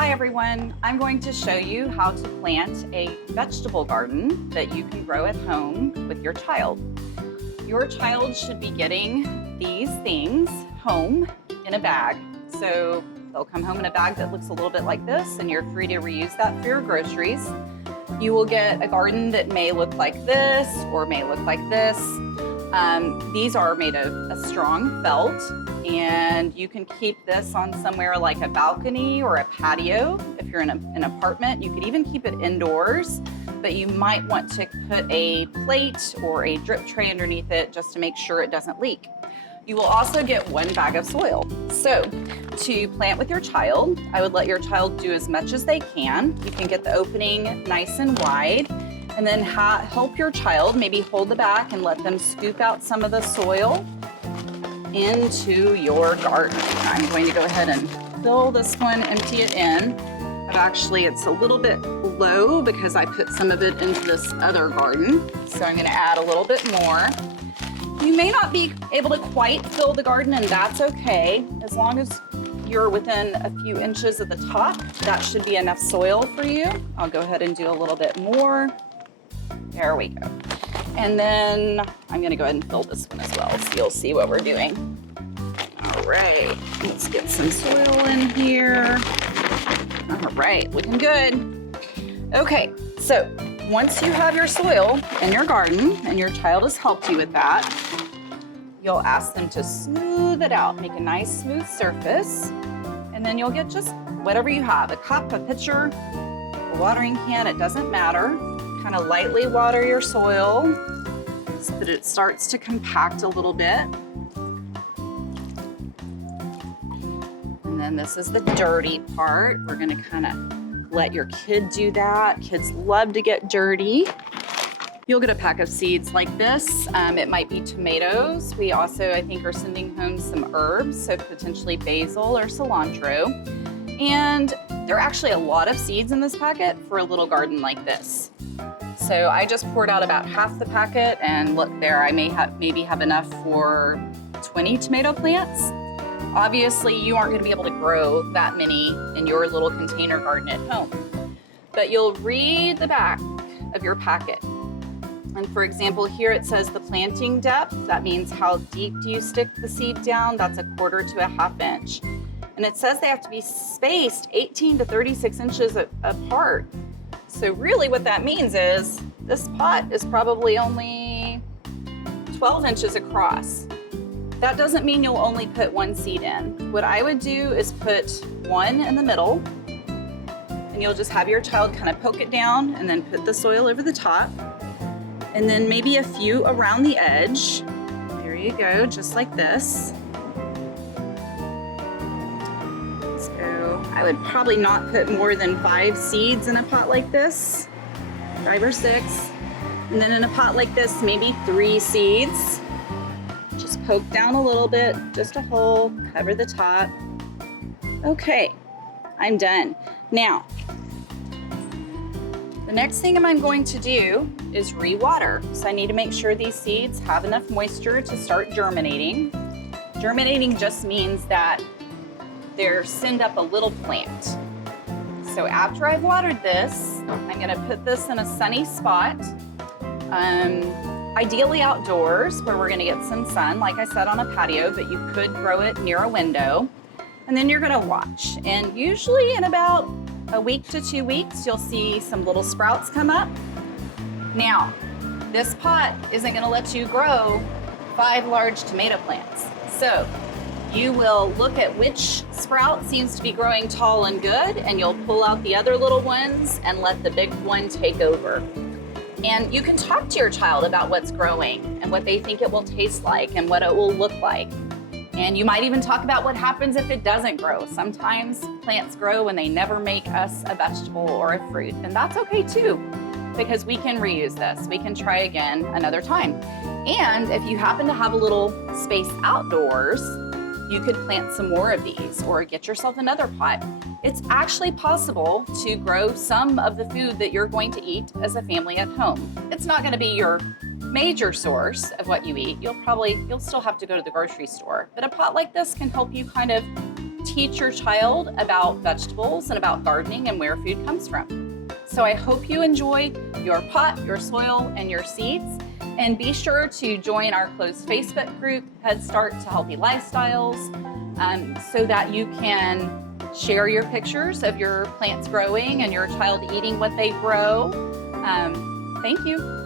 Hi everyone, I'm going to show you how to plant a vegetable garden that you can grow at home with your child. Your child should be getting these things home in a bag. So they'll come home in a bag that looks a little bit like this, and you're free to reuse that for your groceries. You will get a garden that may look like this or may look like this. These are made of a strong felt, and you can keep this on somewhere like a balcony or a patio. If you're in an apartment, you could even keep it indoors, but you might want to put a plate or a drip tray underneath it just to make sure it doesn't leak. You will also get 1 bag of soil. So to plant with your child, I would let your child do as much as they can. You can get the opening nice and wide, and then help your child, maybe hold the back and let them scoop out some of the soil into your garden. I'm going to go ahead and fill this one, empty it in. But actually, it's a little bit low because I put some of it into this other garden. So I'm gonna add a little bit more. You may not be able to quite fill the garden, and that's okay. As long as you're within a few inches of the top, that should be enough soil for you. I'll go ahead and do a little bit more. There we go. And then I'm gonna go ahead and fill this one as well, so you'll see what we're doing. All right, let's get some soil in here. All right, looking good. Okay, so once you have your soil in your garden and your child has helped you with that, you'll ask them to smooth it out, make a nice smooth surface, and then you'll get just whatever you have, a cup, a pitcher, a watering can, it doesn't matter. Kind of lightly water your soil so that it starts to compact a little bit. And then this is the dirty part. We're gonna kind of let your kid do that. Kids love to get dirty. You'll get a pack of seeds like this. It might be tomatoes. We also, I think, are sending home some herbs, so potentially basil or cilantro. And there are actually a lot of seeds in this packet for a little garden like this. So I just poured out about half the packet, and look there, I maybe have enough for 20 tomato plants. Obviously, you aren't gonna be able to grow that many in your little container garden at home, but you'll read the back of your packet. And for example, here it says the planting depth. That means how deep do you stick the seed down? That's 1/4 to 1/2 inch. And it says they have to be spaced 18 to 36 inches apart. So really what that means is this pot is probably only 12 inches across. That doesn't mean you'll only put 1 seed in. What I would do is put 1 in the middle, and you'll just have your child kind of poke it down and then put the soil over the top, and then maybe a few around the edge. There you go, just like this. So I would probably not put more than 5 seeds in a pot like this, 5 or 6. And then in a pot like this, maybe 3 seeds. Just poke down a little bit, just a hole, cover the top. Okay, I'm done. Now, the next thing I'm going to do is re-water. So I need to make sure these seeds have enough moisture to start germinating. Germinating just means that they're send up a little plant. So after I've watered this, I'm gonna put this in a sunny spot, ideally outdoors where we're gonna get some sun, like I said, on a patio, but you could grow it near a window. And then you're gonna watch. And usually in about a week to 2 weeks, you'll see some little sprouts come up. Now, this pot isn't gonna let you grow 5 large tomato plants. So you will look at which sprout seems to be growing tall and good, and you'll pull out the other little ones and let the big one take over. And you can talk to your child about what's growing and what they think it will taste like and what it will look like. And you might even talk about what happens if it doesn't grow. Sometimes plants grow and they never make us a vegetable or a fruit, and that's okay too, because we can reuse this. We can try again another time. And if you happen to have a little space outdoors, you could plant some more of these or get yourself another pot. It's actually possible to grow some of the food that you're going to eat as a family at home. It's not gonna be your major source of what you eat. You'll still have to go to the grocery store, but a pot like this can help you kind of teach your child about vegetables and about gardening and where food comes from. So I hope you enjoy your pot, your soil, and your seeds. And be sure to join our closed Facebook group, Head Start to Healthy Lifestyles, so that you can share your pictures of your plants growing and your child eating what they grow. Thank you.